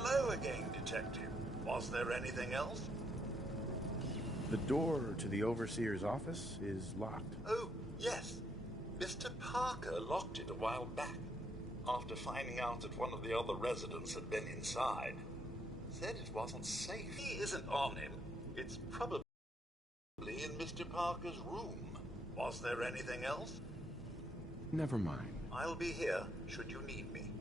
Hello again, Detective. Was there anything else? The door to the Overseer's office is locked. Oh, yes. Mr. Parker locked it a while back, after finding out that one of the other residents had been inside. Said it wasn't safe. He isn't on him. It's probably in Mr. Parker's room. Was there anything else? Never mind. I'll be here, should you need me.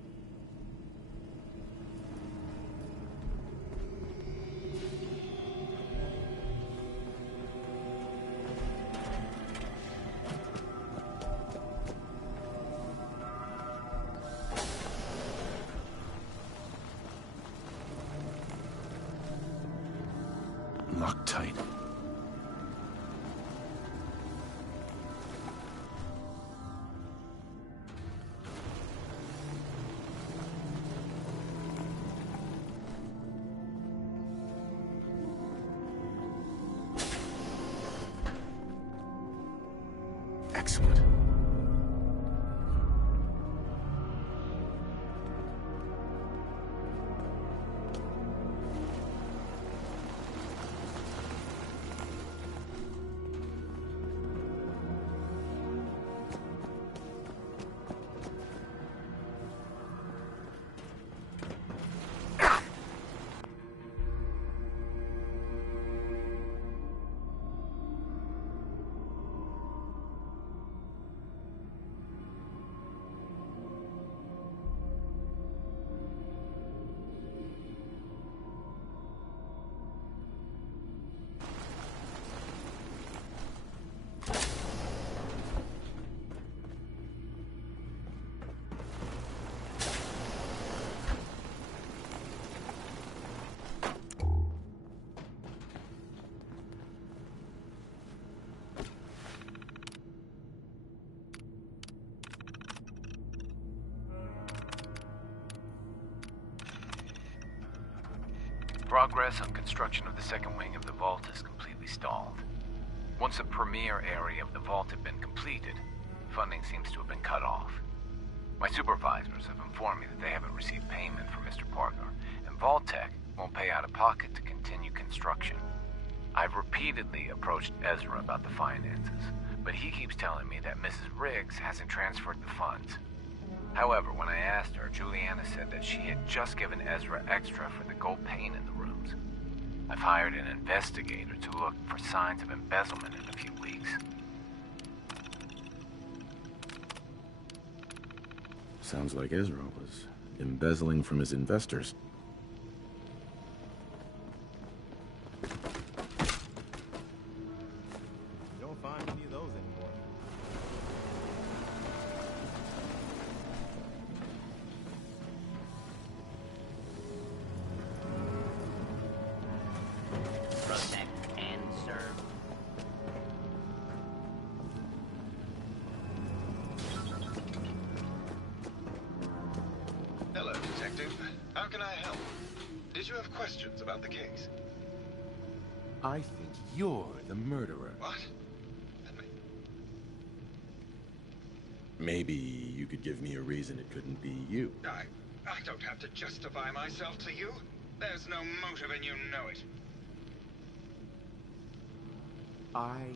Locked tight. Excellent. Progress on construction of the second wing of the vault is completely stalled. Once the premier area of the vault had been completed, funding seems to have been cut off. My supervisors have informed me that they haven't received payment from Mr. Parker, and Vault-Tec won't pay out of pocket to continue construction. I've repeatedly approached Ezra about the finances, but he keeps telling me that Mrs. Riggs hasn't transferred the funds. However, when I asked her, Juliana said that she had just given Ezra extra for the gold paint in the rooms. I've hired an investigator to look for signs of embezzlement in a few weeks. Sounds like Ezra was embezzling from his investors. You don't find many of those anymore. Protect and serve. Hello, Detective. How can I help? Did you have questions about the case? I think you're the murderer. What? Maybe you could give me a reason it couldn't be you. I don't have to justify myself to you. There's no motive and you know it. I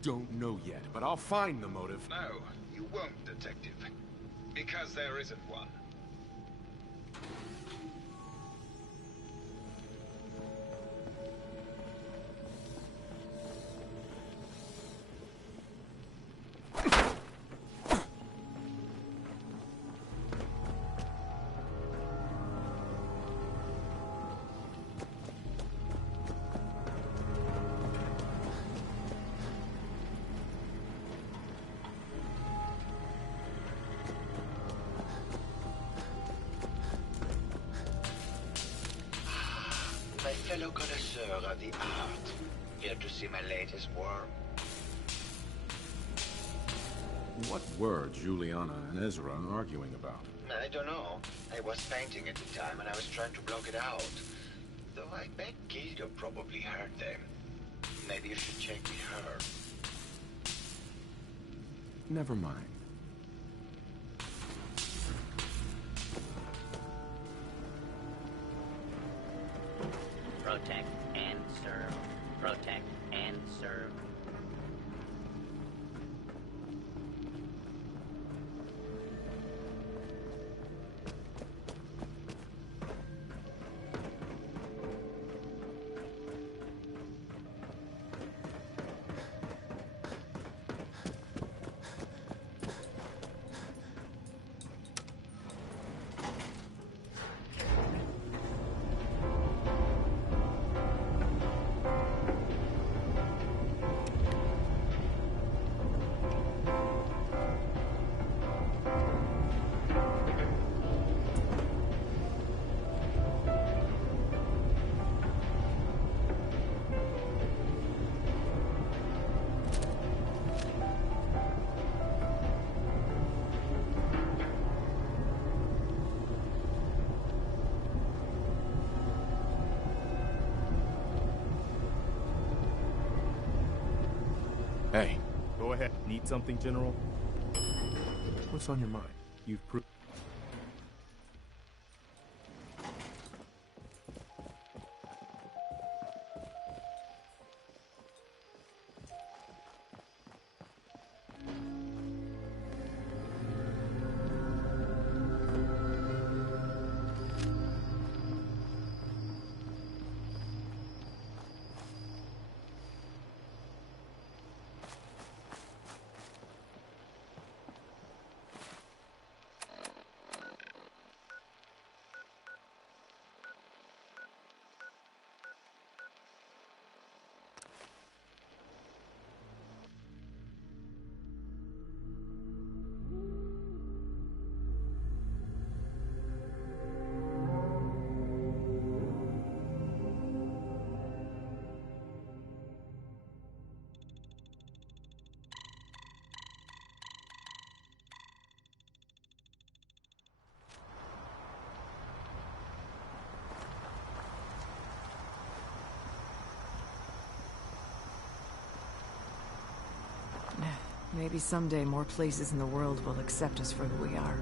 don't know yet, but I'll find the motive. No, you won't, Detective. Because there isn't one. My fellow connoisseur of the art, here to see my latest work. What were Juliana and Ezra arguing about? I don't know. I was painting at the time and I was trying to block it out. Though I bet Gildo probably heard them. Maybe you should check with her. Never mind. Protect and serve. Protect and serve. Hey, Go ahead. Need something, General? what's on your mind? You've proved. Maybe someday more places in the world will accept us for who we are.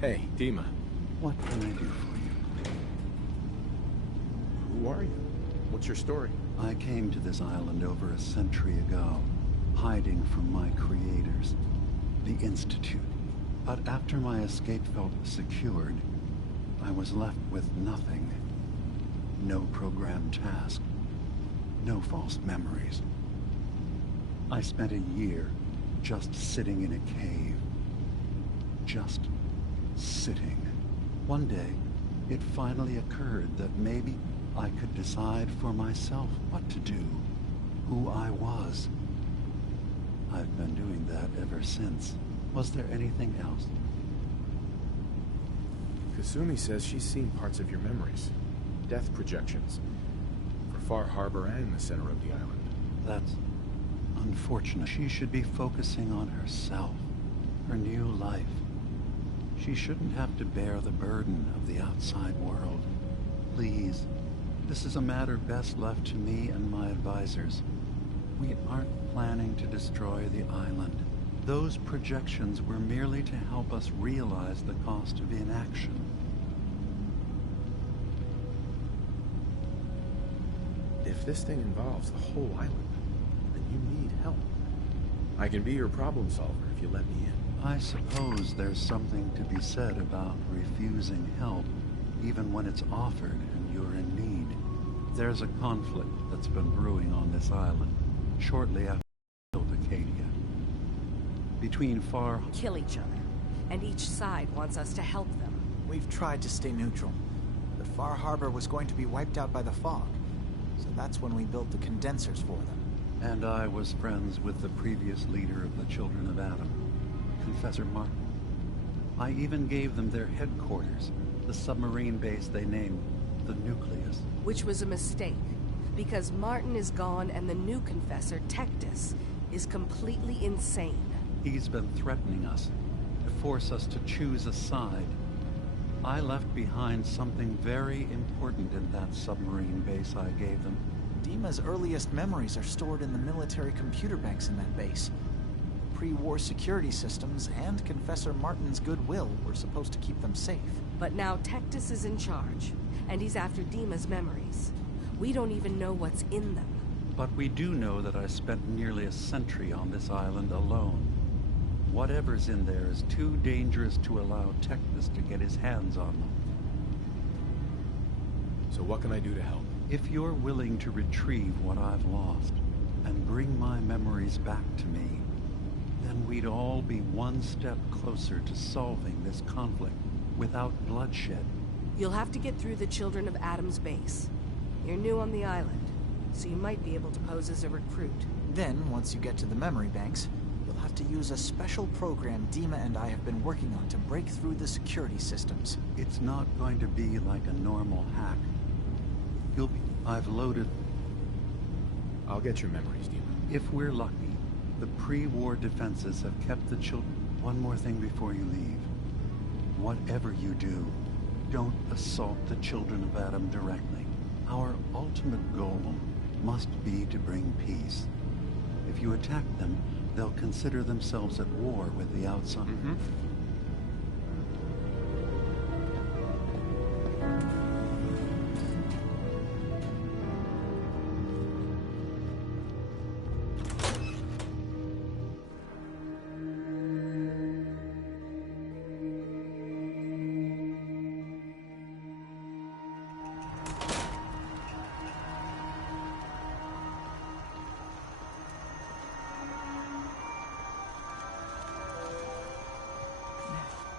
Hey, Dima. What can I do for you? Who are you? What's your story? I came to this island over a century ago, hiding from my creators, the Institute. But after my escape felt secured, I was left with nothing. No programmed task. No false memories. I spent a year just sitting in a cave. Just sitting. One day, it finally occurred that maybe I could decide for myself what to do, who I was. I've been doing that ever since. Was there anything else? Kasumi says she's seen parts of your memories. Death projections. For Far Harbor and the center of the island. That's unfortunate. She should be focusing on herself, her new life. She shouldn't have to bear the burden of the outside world. Please, this is a matter best left to me and my advisors. We aren't planning to destroy the island. Those projections were merely to help us realize the cost of inaction. If this thing involves the whole island, then you need help. I can be your problem solver if you let me in. I suppose there's something to be said about refusing help, even when it's offered and you're in need. There's a conflict that's been brewing on this island, shortly after we built Acadia. Between Kill each other, and each side wants us to help them. We've tried to stay neutral, but Far Harbor was going to be wiped out by the fog, so that's when we built the condensers for them. And I was friends with the previous leader of the Children of Adam, Confessor Martin. I even gave them their headquarters, the submarine base they named the Nucleus. Which was a mistake, because Martin is gone and the new Confessor, Tectus, is completely insane. He's been threatening us, to force us to choose a side. I left behind something very important in that submarine base I gave them. Dima's earliest memories are stored in the military computer banks in that base. Pre-war security systems and Confessor Martin's goodwill were supposed to keep them safe. But now Tectus is in charge, and he's after Dima's memories. We don't even know what's in them. But we do know that I spent nearly a century on this island alone. Whatever's in there is too dangerous to allow Tectus to get his hands on them. So what can I do to help? If you're willing to retrieve what I've lost and bring my memories back to me, then we'd all be one step closer to solving this conflict without bloodshed. You'll have to get through the Children of Adam's base. You're new on the island, so you might be able to pose as a recruit. Then, once you get to the memory banks, you'll have to use a special program Dima and I have been working on to break through the security systems. It's not going to be like a normal hack. I've loaded... I'll get your memories, Dima. If we're lucky, the pre-war defenses have kept the children... One more thing before you leave. Whatever you do, don't assault the Children of Adam directly. Our ultimate goal must be to bring peace. If you attack them, they'll consider themselves at war with the outside.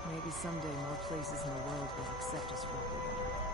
Maybe someday more places in the world will accept us for who we are.